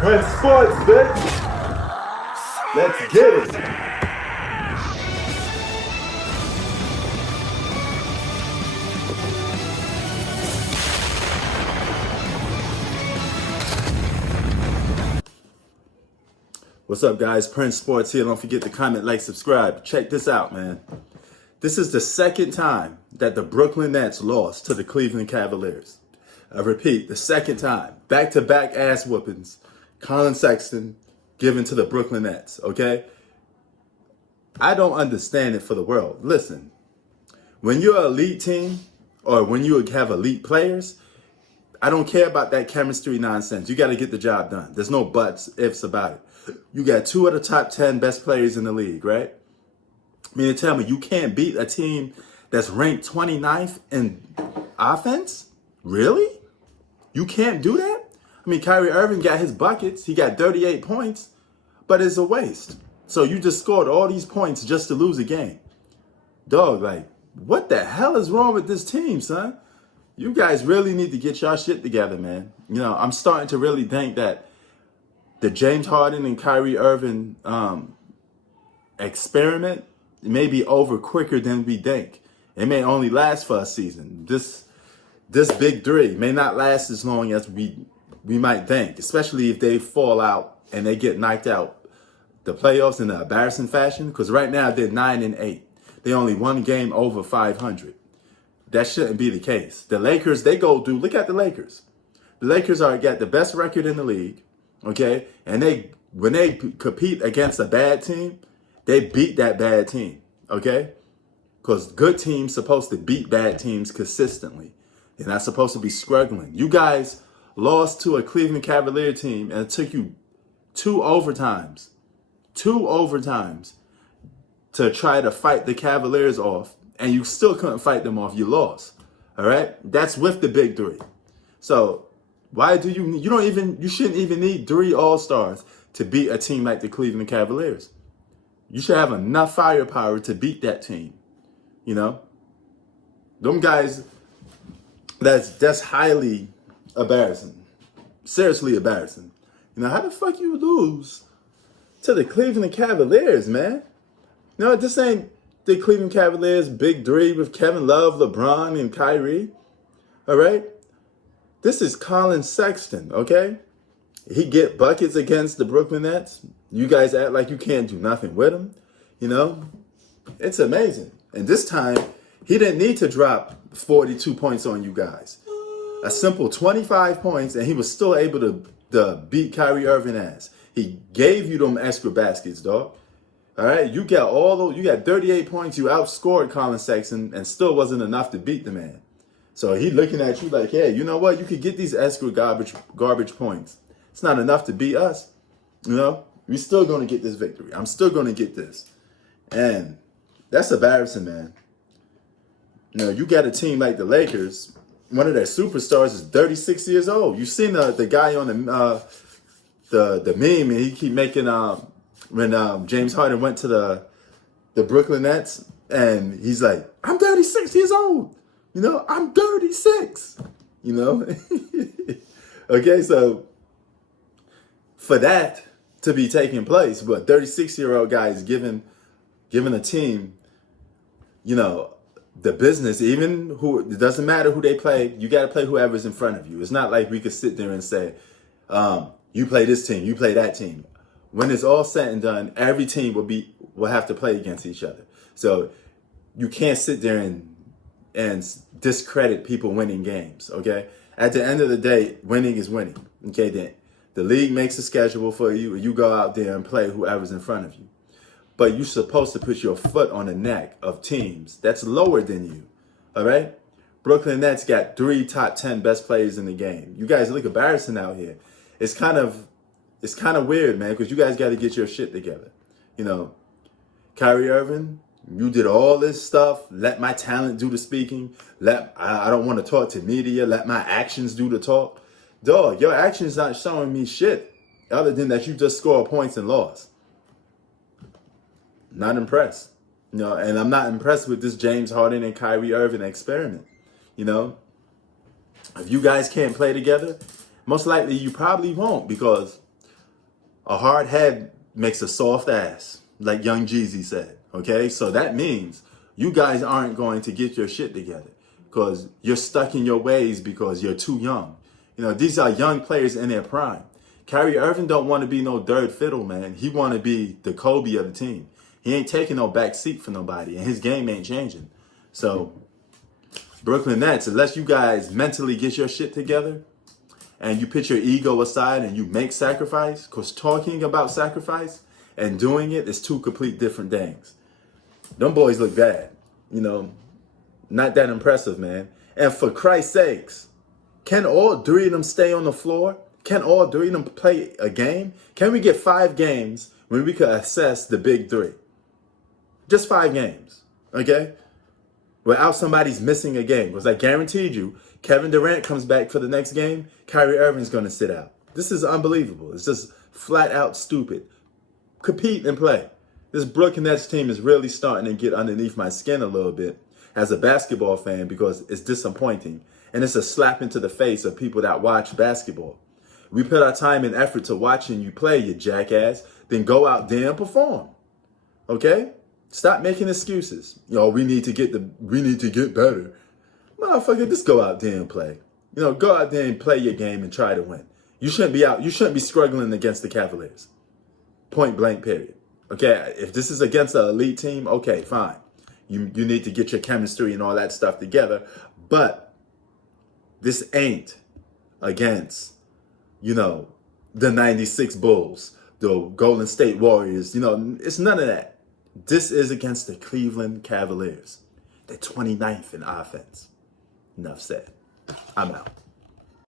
Prince Sports, bitch. Let's get it. What's up, guys? Prince Sports here. Don't forget to comment, like, subscribe. Check this out, man. This is the second time that the Brooklyn Nets lost to the Cleveland Cavaliers. I repeat, the second time. Back-to-back ass whoopings. Colin Sexton given to the Brooklyn Nets, okay? I don't understand it for the world. Listen, when you're an elite team or when you have elite players, I don't care about that chemistry nonsense. You got to get the job done. There's no buts, ifs about it. You got 2 of the top 10 best players in the league, right? I mean, tell me, you can't beat a team that's ranked 29th in offense? Really? You can't do that? I mean, Kyrie Irving got his buckets. He got 38 points, but it's a waste. So you just scored all these points just to lose a game. Dog, like, what the hell is wrong with this team, son? You guys really need to get y'all shit together, man. You know, I'm starting to really think that the James Harden and Kyrie Irving experiment may be over quicker than we think. It may only last for a season. This big three may not last as long as we might think, especially if they fall out and they get knocked out the playoffs in an embarrassing fashion. Because right now they're 9-8. They only one game over 500. That shouldn't be the case. The Lakers, look at the Lakers. The Lakers got the best record in the league. Okay, and when they compete against a bad team, they beat that bad team. Okay, because good teams supposed to beat bad teams consistently. They're not supposed to be struggling. You guys lost to a Cleveland Cavalier team, and it took you two overtimes to try to fight the Cavaliers off, and you still couldn't fight them off. You lost. All right, that's with the big three. So why do you shouldn't even need 3 All-Stars to beat a team like the Cleveland Cavaliers. You should have enough firepower to beat that team. You know? Them guys, that's highly embarrassing. Seriously embarrassing. You know, how the fuck you lose to the Cleveland Cavaliers, man? No, this ain't the Cleveland Cavaliers big three with Kevin Love, LeBron, and Kyrie. All right? This is Colin Sexton, okay? He get buckets against the Brooklyn Nets. You guys act like you can't do nothing with him. You know? It's amazing. And this time, he didn't need to drop 42 points on you guys. A simple 25 points, and he was still able to beat Kyrie Irving ass. He gave you them extra baskets, dog. All right? You got 38 points. You outscored Colin Sexton, and still wasn't enough to beat the man. So he looking at you like, hey, you know what? You could get these extra garbage points. It's not enough to beat us. You know, we're still going to get this victory. I'm still going to get this. And that's embarrassing, man. You know, you got a team like the Lakers. One of their superstars is 36 years old. You seen the guy on the meme, and he keep making when James Harden went to the Brooklyn Nets, and he's like, I'm 36 years old. You know, I'm 36, you know? Okay, so for that to be taking place, but 36-year-old guy is giving a team, you know, the business, it doesn't matter who they play, you got to play whoever's in front of you. It's not like we could sit there and say, you play this team, you play that team. When it's all said and done, every team will have to play against each other. So you can't sit there and discredit people winning games, okay? At the end of the day, winning is winning, okay? Then the league makes a schedule for you, and you go out there and play whoever's in front of you. But you're supposed to put your foot on the neck of teams that's lower than you, all right? Brooklyn Nets got 3 top 10 best players in the game. You guys look embarrassing out here. It's kind of weird, man, because you guys got to get your shit together. You know, Kyrie Irving, you did all this stuff. Let my talent do the speaking. I don't want to talk to media. Let my actions do the talk. Dog, your actions not showing me shit other than that you just score points and lost. Not impressed. You know, and I'm not impressed with this James Harden and Kyrie Irving experiment. You know, if you guys can't play together, most likely you probably won't, because A hard head makes a soft ass, like Young Jeezy said. Okay, so that means you guys aren't going to get your shit together because you're stuck in your ways because you're too young. You know, these are young players in their prime. Kyrie Irving don't want to be no third fiddle, man. He want to be the Kobe of the team. He ain't taking no back seat for nobody, and his game ain't changing. So, Brooklyn Nets, unless you guys mentally get your shit together and you put your ego aside and you make sacrifice, because talking about sacrifice and doing it is two complete different things. Them boys look bad, you know, not that impressive, man. And for Christ's sakes, can all three of them stay on the floor? Can all three of them play a game? Can we get 5 games when we could assess the big three? Just 5 games, okay? Without somebody's missing a game. Because I guaranteed you, Kevin Durant comes back for the next game, Kyrie Irving's going to sit out. This is unbelievable. It's just flat out stupid. Compete and play. This Brooklyn Nets team is really starting to get underneath my skin a little bit as a basketball fan because it's disappointing. And it's a slap into the face of people that watch basketball. We put our time and effort to watching you play, you jackass. Then go out there and perform. Okay? Stop making excuses. Yo, we need to get better. Motherfucker, just go out there and play. You know, go out there and play your game and try to win. You shouldn't be struggling against the Cavaliers. Point blank, period. Okay, if this is against an elite team, okay, fine. You need to get your chemistry and all that stuff together. But this ain't against, you know, the 96 Bulls, the Golden State Warriors. You know, it's none of that. This is against the Cleveland Cavaliers. They're 29th in offense. Enough said. I'm out.